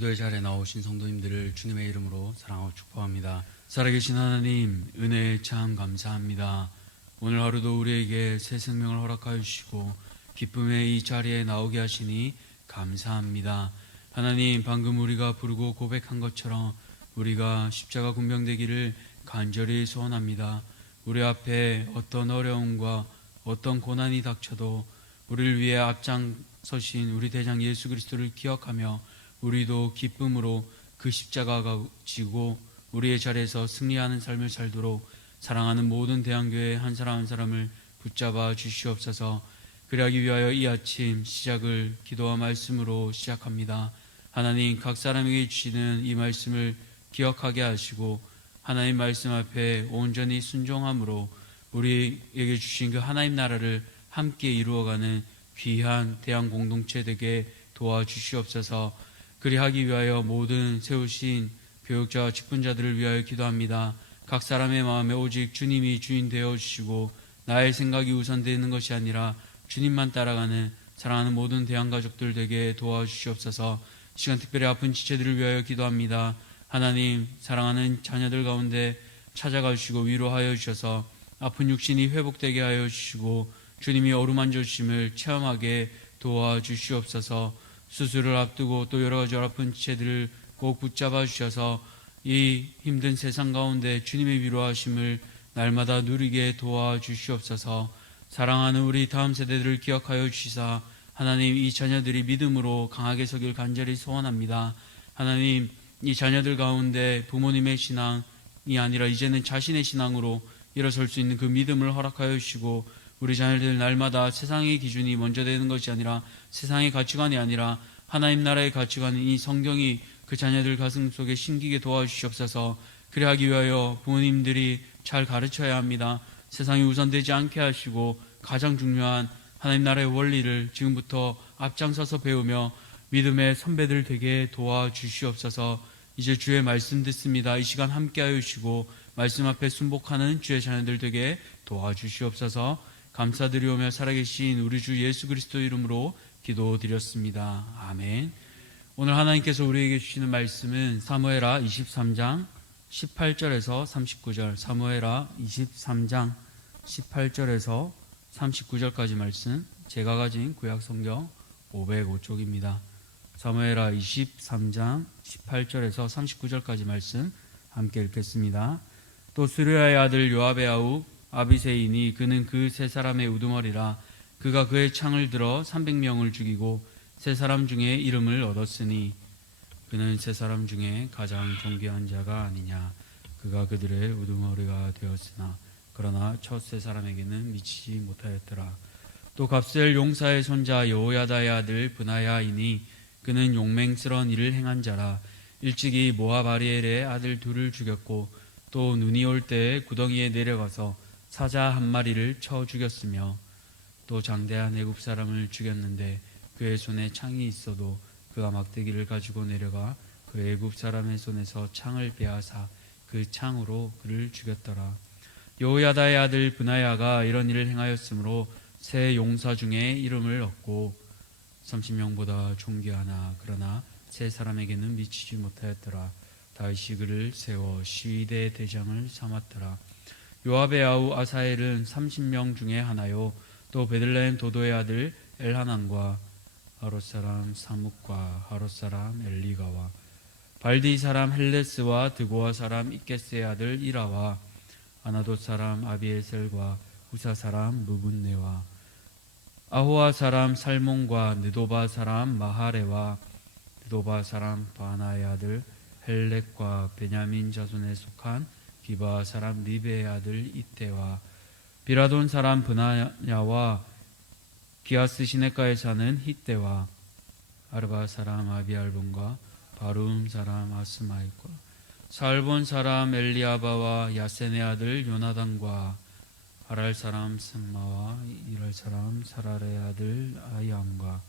기도의 자리에 나오신 성도님들을 주님의 이름으로 사랑하고 축복합니다. 살아계신 하나님, 은혜에 참 감사합니다. 오늘 하루도 우리에게 새 생명을 허락하여 주시고 기쁨의 이 자리에 나오게 하시니 감사합니다. 하나님, 방금 우리가 부르고 고백한 것처럼 우리가 십자가 군병되기를 간절히 소원합니다. 우리 앞에 어떤 어려움과 어떤 고난이 닥쳐도 우리를 위해 앞장서신 우리 대장 예수 그리스도를 기억하며 우리도 기쁨으로 그 십자가가 지고 우리의 자리에서 승리하는 삶을 살도록 사랑하는 모든 대한교회 한 사람 한 사람을 붙잡아 주시옵소서. 그러하기 위하여 이 아침 시작을 기도와 말씀으로 시작합니다. 하나님, 각 사람에게 주시는 이 말씀을 기억하게 하시고 하나님 말씀 앞에 온전히 순종함으로 우리에게 주신 그 하나님 나라를 함께 이루어가는 귀한 대한 공동체 되게 도와주시옵소서. 그리하기 위하여 모든 세우신 교육자와 직분자들을 위하여 기도합니다. 각 사람의 마음에 오직 주님이 주인 되어 주시고 나의 생각이 우선되는 것이 아니라 주님만 따라가는 사랑하는 모든 대한가족들 되게 도와주시옵소서. 시간 특별히 아픈 지체들을 위하여 기도합니다. 하나님, 사랑하는 자녀들 가운데 찾아가 주시고 위로하여 주셔서 아픈 육신이 회복되게 하여 주시고 주님이 어루만져 주심을 체험하게 도와주시옵소서. 수술을 앞두고 또 여러 가지 아픈 지체들을 꼭 붙잡아 주셔서 이 힘든 세상 가운데 주님의 위로하심을 날마다 누리게 도와주시옵소서. 사랑하는 우리 다음 세대들을 기억하여 주시사 하나님, 이 자녀들이 믿음으로 강하게 서길 간절히 소원합니다. 하나님, 이 자녀들 가운데 부모님의 신앙이 아니라 이제는 자신의 신앙으로 일어설 수 있는 그 믿음을 허락하여 주시고 우리 자녀들 날마다 세상의 기준이 먼저 되는 것이 아니라 세상의 가치관이 아니라 하나님 나라의 가치관인 이 성경이 그 자녀들 가슴 속에 심기게 도와주시옵소서. 그래하기 위하여 부모님들이 잘 가르쳐야 합니다. 세상이 우선되지 않게 하시고 가장 중요한 하나님 나라의 원리를 지금부터 앞장서서 배우며 믿음의 선배들 되게 도와주시옵소서. 이제 주의 말씀 듣습니다. 이 시간 함께하여 주시고 말씀 앞에 순복하는 주의 자녀들 되게 도와주시옵소서. 감사드리오며 살아계신 우리 주 예수 그리스도 이름으로 기도드렸습니다. 아멘. 오늘 하나님께서 우리에게 주시는 말씀은 사무엘하 23장 18절에서 39절, 사무엘하 23장 18절에서 39절까지 말씀, 제가 가진 구약 성경 505쪽입니다. 사무엘하 23장 18절에서 39절까지 말씀 함께 읽겠습니다. 또 스루야의 아들 요압의 아우 아비새이니 그는 그 세 사람의 우두머리라. 그가 그의 창을 들어 300명을 죽이고 세 사람 중에 이름을 얻었으니 그는 세 사람 중에 가장 존귀한 자가 아니냐. 그가 그들의 우두머리가 되었으나 그러나 첫 세 사람에게는 미치지 못하였더라. 또 갑셀 용사의 손자 여호야다의 아들 브나야이니 그는 용맹스러운 일을 행한 자라. 일찍이 모압 아리엘의 아들 둘을 죽였고 또 눈이 올 때에 구덩이에 내려가서 사자 한 마리를 쳐 죽였으며 또 장대한 애굽 사람을 죽였는데 그의 손에 창이 있어도 그가 막대기를 가지고 내려가 그 애굽 사람의 손에서 창을 빼앗아 그 창으로 그를 죽였더라. 여호야다의 아들 브나야가 이런 일을 행하였으므로 세 용사 중에 이름을 얻고 30명보다 존귀하나 그러나 세 사람에게는 미치지 못하였더라. 다윗이 그를 세워 시위대 대장을 삼았더라. 요압의 아우 아사엘은 30명 중에 하나요. 또 베들레헴 도도의 아들 엘하난과 하롯 사람 사묵과 하롯 사람 엘리가와 발디 사람 헬레스와 드고아 사람 이게스의 아들 이라와 아나돗 사람 아비에셀과 후사 사람 무분네와 아호아 사람 살몬과 느도바 사람 마하레와 느도바 사람 바나의 아들 헬렉과 베냐민 자손에 속한 기바 사람 리베의 아들 이때와 비라돈 사람 브나야와 기아스 시내가에 사는 히때와 아르바 사람 아비알본과 바룸 사람 아스마이과 살본 사람 엘리아바와 야센의 아들 요나단과 하랄 사람 승마와 이랄 사람 사랄의 아들 아이암과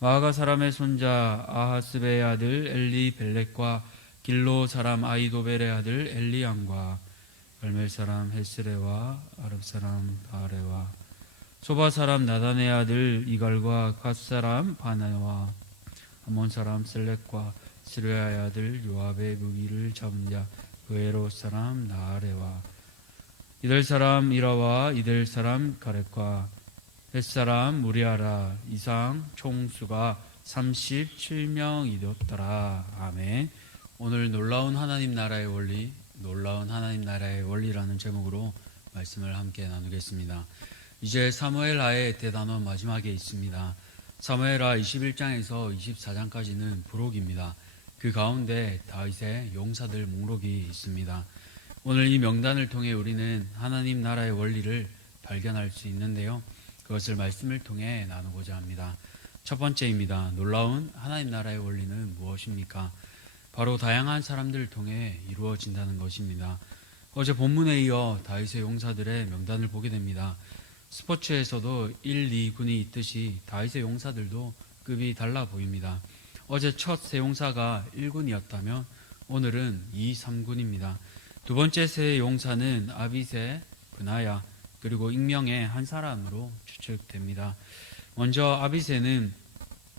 마아가 사람의 손자 아하스베의 아들 엘리벨렉과 길로 사람 아이도벨의 아들 엘리암과 갈멜 사람 헬스레와 아랍 사람 바레와 소바 사람 나단의 아들 이갈과 갓 사람 바나와 아몬 사람 셀렉과 스루야의 아들 요압의 무기를 잡은 자 그에롯 사람 나아레와 이들 사람 이라와 이들 사람 가렉과 헷 사람 무리아라 이상 총수가 37명이었더라. 아멘. 오늘 놀라운 하나님 나라의 원리, 놀라운 하나님 나라의 원리라는 제목으로 말씀을 함께 나누겠습니다. 이제 사무엘하의 대단원 마지막에 있습니다. 사무엘하 21장에서 24장까지는 부록입니다. 그 가운데 다윗의 용사들 목록이 있습니다. 오늘 이 명단을 통해 우리는 하나님 나라의 원리를 발견할 수 있는데요. 그것을 말씀을 통해 나누고자 합니다. 첫 번째입니다. 놀라운 하나님 나라의 원리는 무엇입니까? 바로 다양한 사람들을 통해 이루어진다는 것입니다. 어제 본문에 이어 다윗의 용사들의 명단을 보게 됩니다. 스포츠에서도 1, 2군이 있듯이 다윗의 용사들도 급이 달라 보입니다. 어제 첫 세 용사가 1군이었다면 오늘은 2, 3군입니다. 두 번째 세 용사는 아비세, 브나야, 그리고 익명의 한 사람으로 추측됩니다. 먼저 아비세는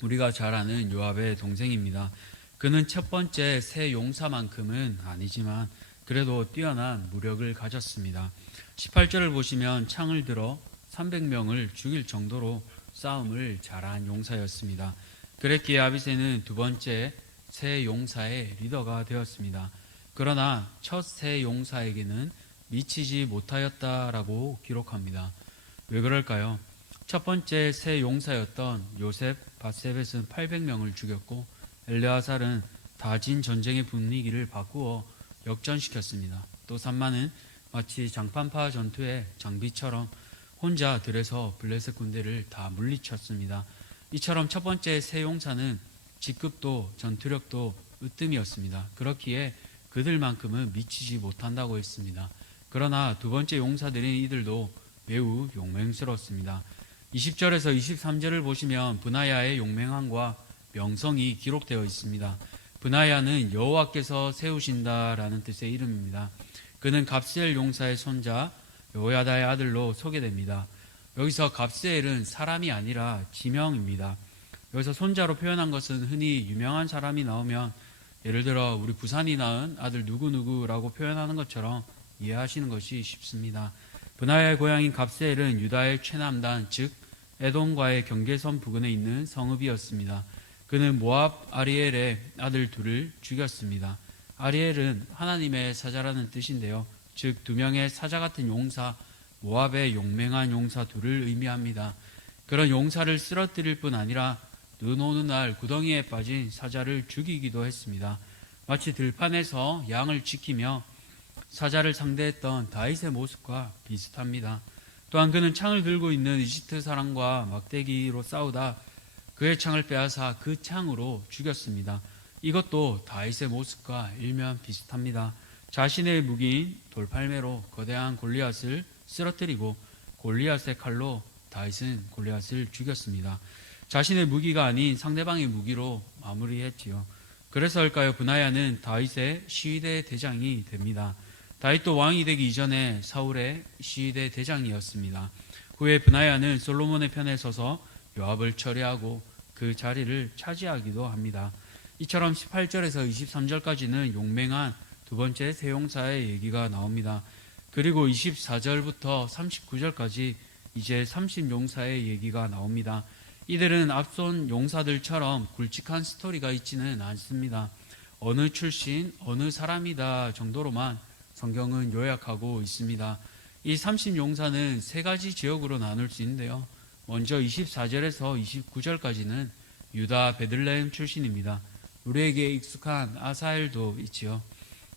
우리가 잘 아는 요압의 동생입니다. 그는 첫 번째 세 용사만큼은 아니지만 그래도 뛰어난 무력을 가졌습니다. 18절을 보시면 창을 들어 300명을 죽일 정도로 싸움을 잘한 용사였습니다. 그랬기에 아비세는 두 번째 세 용사의 리더가 되었습니다. 그러나 첫 세 용사에게는 미치지 못하였다라고 기록합니다. 왜 그럴까요? 첫 번째 세 용사였던 요셉 바세벳은 800명을 죽였고 엘레아살은 다진 전쟁의 분위기를 바꾸어 역전시켰습니다. 또 산마는 마치 장판파 전투의 장비처럼 혼자 들에서 블레셋 군대를 다 물리쳤습니다. 이처럼 첫 번째 세 용사는 직급도 전투력도 으뜸이었습니다. 그렇기에 그들만큼은 미치지 못한다고 했습니다. 그러나 두 번째 용사들인 이들도 매우 용맹스러웠습니다. 20절에서 23절을 보시면 브나야의 용맹함과 명성이 기록되어 있습니다. 브나야는 여호와께서 세우신다라는 뜻의 이름입니다. 그는 갑스엘 용사의 손자 여호야다의 아들로 소개됩니다. 여기서 갑스엘은 사람이 아니라 지명입니다. 여기서 손자로 표현한 것은 흔히 유명한 사람이 나오면 예를 들어 우리 부산이 낳은 아들 누구누구라고 표현하는 것처럼 이해하시는 것이 쉽습니다. 브나야의 고향인 갑스엘은 유다의 최남단 즉 에돔과의 경계선 부근에 있는 성읍이었습니다. 그는 모압 아리엘의 아들 둘을 죽였습니다. 아리엘은 하나님의 사자라는 뜻인데요. 즉 두 명의 사자 같은 용사, 모압의 용맹한 용사 둘을 의미합니다. 그런 용사를 쓰러뜨릴 뿐 아니라 눈 오는 날 구덩이에 빠진 사자를 죽이기도 했습니다. 마치 들판에서 양을 지키며 사자를 상대했던 다윗의 모습과 비슷합니다. 또한 그는 창을 들고 있는 이집트 사람과 막대기로 싸우다 그의 창을 빼앗아 그 창으로 죽였습니다. 이것도 다윗의 모습과 일면 비슷합니다. 자신의 무기인 돌팔매로 거대한 골리앗을 쓰러뜨리고 골리앗의 칼로 다윗은 골리앗을 죽였습니다. 자신의 무기가 아닌 상대방의 무기로 마무리했지요. 그래서일까요? 브나야는 다윗의 시위대 대장이 됩니다. 다윗도 왕이 되기 이전에 사울의 시위대 대장이었습니다. 후에 브나야는 솔로몬의 편에 서서 요압을 처리하고 그 자리를 차지하기도 합니다. 이처럼 18절에서 23절까지는 용맹한 두 번째 세 용사의 얘기가 나옵니다. 그리고 24절부터 39절까지 이제 30용사의 얘기가 나옵니다. 이들은 앞선 용사들처럼 굵직한 스토리가 있지는 않습니다. 어느 출신, 어느 사람이다 정도로만 성경은 요약하고 있습니다. 이 30용사는 세 가지 지역으로 나눌 수 있는데요. 먼저 24절에서 29절까지는 유다 베들레헴 출신입니다. 우리에게 익숙한 아사엘도 있지요.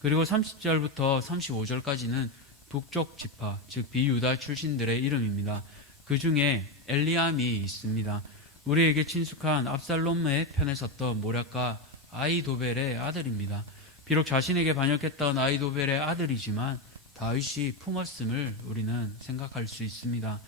그리고 30절부터 35절까지는 북쪽 지파, 즉 비유다 출신들의 이름입니다. 그 중에 엘리암이 있습니다. 우리에게 친숙한 압살롬의 편에 섰던 모략과 아히도벨의 아들입니다. 비록 자신에게 반역했던 아히도벨의 아들이지만 다윗이 품었음을 우리는 생각할 수 있습니다.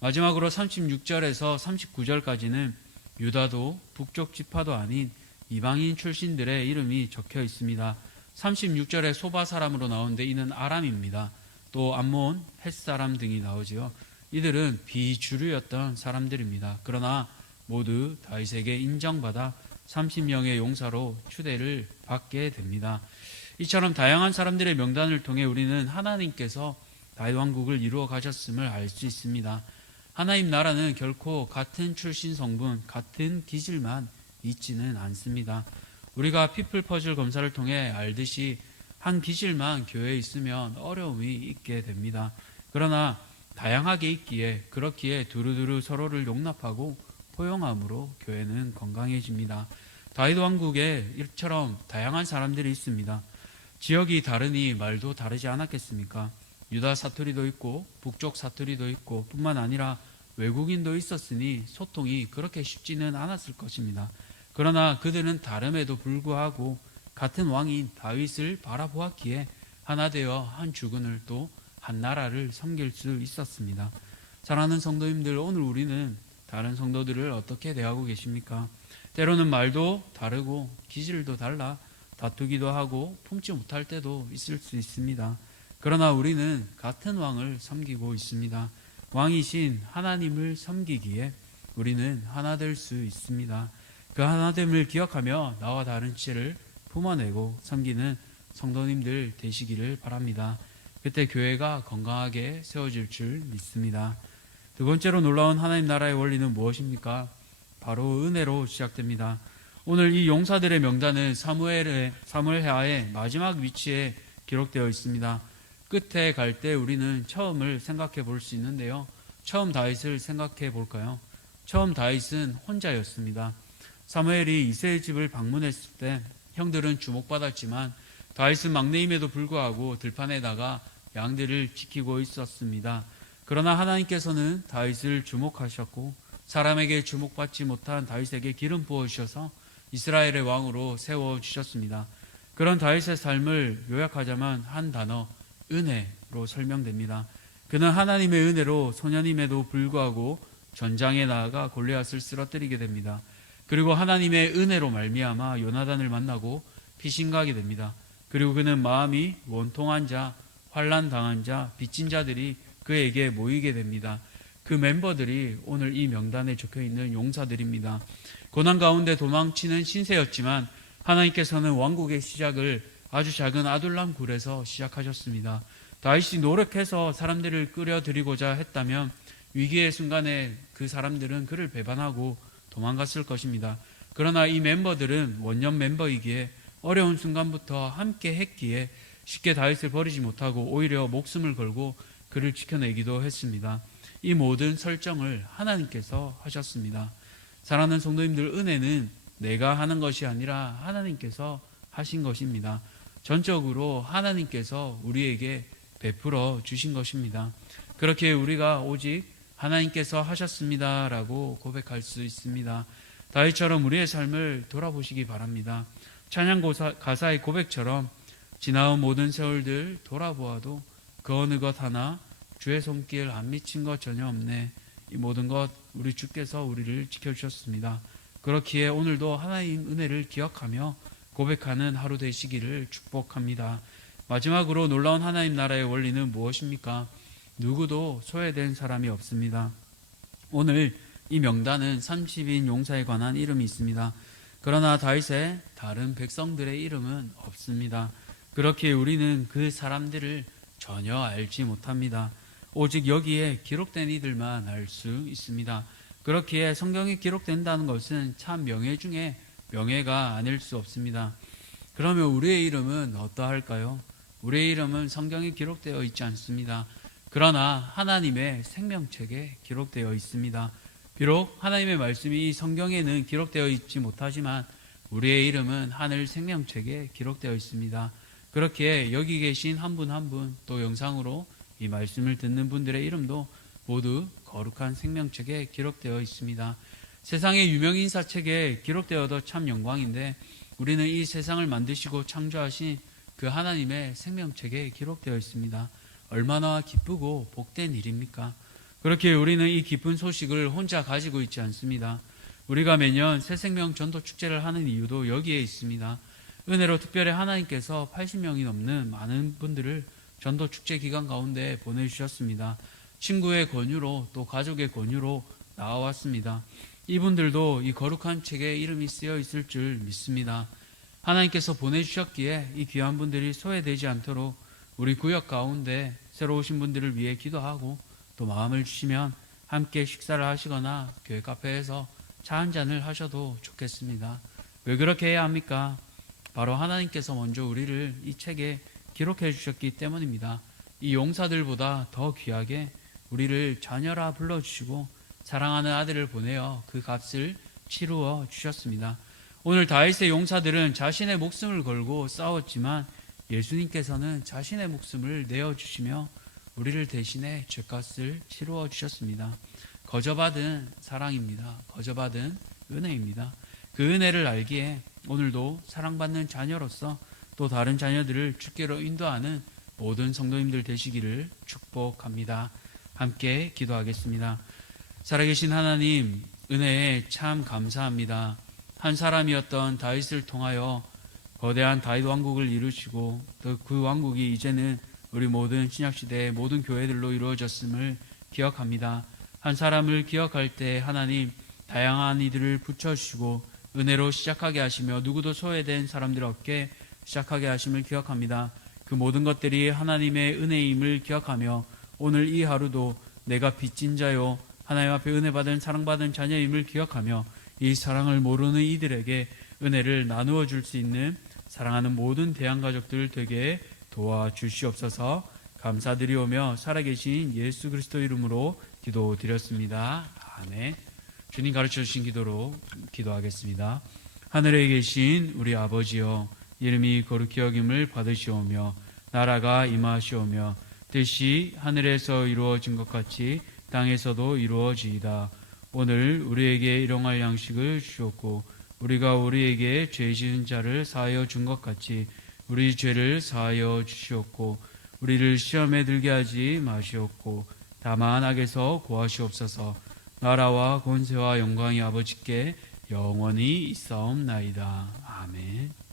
마지막으로 36절에서 39절까지는 유다도 북쪽 지파도 아닌 이방인 출신들의 이름이 적혀 있습니다. 36절에 소바 사람으로 나오는데 이는 아람입니다. 또 암몬, 헷 사람 등이 나오지요. 이들은 비주류였던 사람들입니다. 그러나 모두 다윗에게 인정받아 30명의 용사로 추대를 받게 됩니다. 이처럼 다양한 사람들의 명단을 통해 우리는 하나님께서 다윗 왕국을 이루어 가셨음을 알 수 있습니다. 하나님 나라는 결코 같은 출신 성분, 같은 기질만 있지는 않습니다. 우리가 피플 퍼즐 검사를 통해 알듯이 한 기질만 교회에 있으면 어려움이 있게 됩니다. 그러나 다양하게 있기에 그렇기에 두루두루 서로를 용납하고 포용함으로 교회는 건강해집니다. 다윗 왕국에 이처럼 다양한 사람들이 있습니다. 지역이 다르니 말도 다르지 않았겠습니까? 유다 사투리도 있고 북쪽 사투리도 있고 뿐만 아니라 외국인도 있었으니 소통이 그렇게 쉽지는 않았을 것입니다. 그러나 그들은 다름에도 불구하고 같은 왕인 다윗을 바라보았기에 하나 되어 한 주군을 또 한 나라를 섬길 수 있었습니다. 사랑하는 성도님들, 오늘 우리는 다른 성도들을 어떻게 대하고 계십니까? 때로는 말도 다르고 기질도 달라 다투기도 하고 품지 못할 때도 있을 수 있습니다. 그러나 우리는 같은 왕을 섬기고 있습니다. 왕이신 하나님을 섬기기에 우리는 하나 될 수 있습니다. 그 하나됨을 기억하며 나와 다른 지체를 품어내고 섬기는 성도님들 되시기를 바랍니다. 그때 교회가 건강하게 세워질 줄 믿습니다. 두 번째로 놀라운 하나님 나라의 원리는 무엇입니까? 바로 은혜로 시작됩니다. 오늘 이 용사들의 명단은 사무엘하의 마지막 위치에 기록되어 있습니다. 끝에 갈 때 우리는 처음을 생각해 볼 수 있는데요. 처음 다윗을 생각해 볼까요? 처음 다윗은 혼자였습니다. 사무엘이 이새의 집을 방문했을 때 형들은 주목받았지만 다윗은 막내임에도 불구하고 들판에다가 양들을 지키고 있었습니다. 그러나 하나님께서는 다윗을 주목하셨고 사람에게 주목받지 못한 다윗에게 기름 부어주셔서 이스라엘의 왕으로 세워주셨습니다. 그런 다윗의 삶을 요약하자면 한 단어, 은혜로 설명됩니다. 그는 하나님의 은혜로 소년임에도 불구하고 전장에 나아가 골리앗을 쓰러뜨리게 됩니다. 그리고 하나님의 은혜로 말미암아 요나단을 만나고 피신가게 됩니다. 그리고 그는 마음이 원통한 자, 환난당한 자, 빚진 자들이 그에게 모이게 됩니다. 그 멤버들이 오늘 이 명단에 적혀있는 용사들입니다. 고난 가운데 도망치는 신세였지만 하나님께서는 왕국의 시작을 아주 작은 아둘람 굴에서 시작하셨습니다. 다윗이 노력해서 사람들을 끌어들이고자 했다면 위기의 순간에 그 사람들은 그를 배반하고 도망갔을 것입니다. 그러나 이 멤버들은 원년 멤버이기에 어려운 순간부터 함께 했기에 쉽게 다윗을 버리지 못하고 오히려 목숨을 걸고 그를 지켜내기도 했습니다. 이 모든 설정을 하나님께서 하셨습니다. 사랑하는 성도님들, 은혜는 내가 하는 것이 아니라 하나님께서 하신 것입니다. 전적으로 하나님께서 우리에게 베풀어 주신 것입니다. 그렇게 우리가 오직 하나님께서 하셨습니다라고 고백할 수 있습니다. 다윗처럼 우리의 삶을 돌아보시기 바랍니다. 찬양 가사의 고백처럼 지나온 모든 세월들 돌아보아도 그 어느 것 하나 주의 손길 안 미친 것 전혀 없네. 이 모든 것 우리 주께서 우리를 지켜주셨습니다. 그렇기에 오늘도 하나님 은혜를 기억하며 고백하는 하루 되시기를 축복합니다. 마지막으로 놀라운 하나님 나라의 원리는 무엇입니까? 누구도 소외된 사람이 없습니다. 오늘 이 명단은 30인 용사에 관한 이름이 있습니다. 그러나 다윗의 다른 백성들의 이름은 없습니다. 그렇기에 우리는 그 사람들을 전혀 알지 못합니다. 오직 여기에 기록된 이들만 알 수 있습니다. 그렇기에 성경에 기록된다는 것은 참 명예 중에 명예가 아닐 수 없습니다. 그러면 우리의 이름은 어떠할까요? 우리의 이름은 성경에 기록되어 있지 않습니다. 그러나 하나님의 생명책에 기록되어 있습니다. 비록 하나님의 말씀이 이 성경에는 기록되어 있지 못하지만 우리의 이름은 하늘 생명책에 기록되어 있습니다. 그렇기에 여기 계신 한 분 한 분 또 영상으로 이 말씀을 듣는 분들의 이름도 모두 거룩한 생명책에 기록되어 있습니다. 세상의 유명인사책에 기록되어도 참 영광인데 우리는 이 세상을 만드시고 창조하신 그 하나님의 생명책에 기록되어 있습니다. 얼마나 기쁘고 복된 일입니까? 그렇게 우리는 이 기쁜 소식을 혼자 가지고 있지 않습니다. 우리가 매년 새생명 전도 축제를 하는 이유도 여기에 있습니다. 은혜로 특별히 하나님께서 80명이 넘는 많은 분들을 전도 축제 기간 가운데 보내주셨습니다. 친구의 권유로 또 가족의 권유로 나와왔습니다. 이분들도 이 거룩한 책에 이름이 쓰여 있을 줄 믿습니다. 하나님께서 보내주셨기에 이 귀한 분들이 소외되지 않도록 우리 구역 가운데 새로 오신 분들을 위해 기도하고 또 마음을 주시면 함께 식사를 하시거나 교회 카페에서 차 한 잔을 하셔도 좋겠습니다. 왜 그렇게 해야 합니까? 바로 하나님께서 먼저 우리를 이 책에 기록해 주셨기 때문입니다. 이 용사들보다 더 귀하게 우리를 자녀라 불러주시고 사랑하는 아들을 보내어 그 값을 치루어 주셨습니다. 오늘 다윗의 용사들은 자신의 목숨을 걸고 싸웠지만 예수님께서는 자신의 목숨을 내어주시며 우리를 대신해 죄값을 치루어 주셨습니다. 거저받은 사랑입니다. 거저받은 은혜입니다. 그 은혜를 알기에 오늘도 사랑받는 자녀로서 또 다른 자녀들을 주께로 인도하는 모든 성도님들 되시기를 축복합니다. 함께 기도하겠습니다. 살아계신 하나님, 은혜에 참 감사합니다. 한 사람이었던 다윗을 통하여 거대한 다윗 왕국을 이루시고 또 그 왕국이 이제는 우리 모든 신약시대의 모든 교회들로 이루어졌음을 기억합니다. 한 사람을 기억할 때 하나님 다양한 이들을 붙여주시고 은혜로 시작하게 하시며 누구도 소외된 사람들 없게 시작하게 하심을 기억합니다. 그 모든 것들이 하나님의 은혜임을 기억하며 오늘 이 하루도 내가 빚진 자요 하나님 앞에 은혜 받은 사랑받은 자녀임을 기억하며 이 사랑을 모르는 이들에게 은혜를 나누어 줄 수 있는 사랑하는 모든 대한가족들 되게 도와주시옵소서. 감사드리오며 살아계신 예수 그리스도 이름으로 기도드렸습니다. 아멘. 주님 가르쳐 주신 기도로 기도하겠습니다. 하늘에 계신 우리 아버지여, 이름이 거룩히 여김을 받으시오며 나라가 임하시오며 뜻이 하늘에서 이루어진 것 같이 땅에서도 이루어지이다. 오늘 우리에게 일용할 양식을 주셨고 우리가 우리에게 죄 지은 자를 사하여 준 것 같이 우리 죄를 사하여 주시옵고 우리를 시험에 들게 하지 마시옵고 다만 악에서 구하시옵소서. 나라와 권세와 영광이 아버지께 영원히 있사옵나이다. 아멘.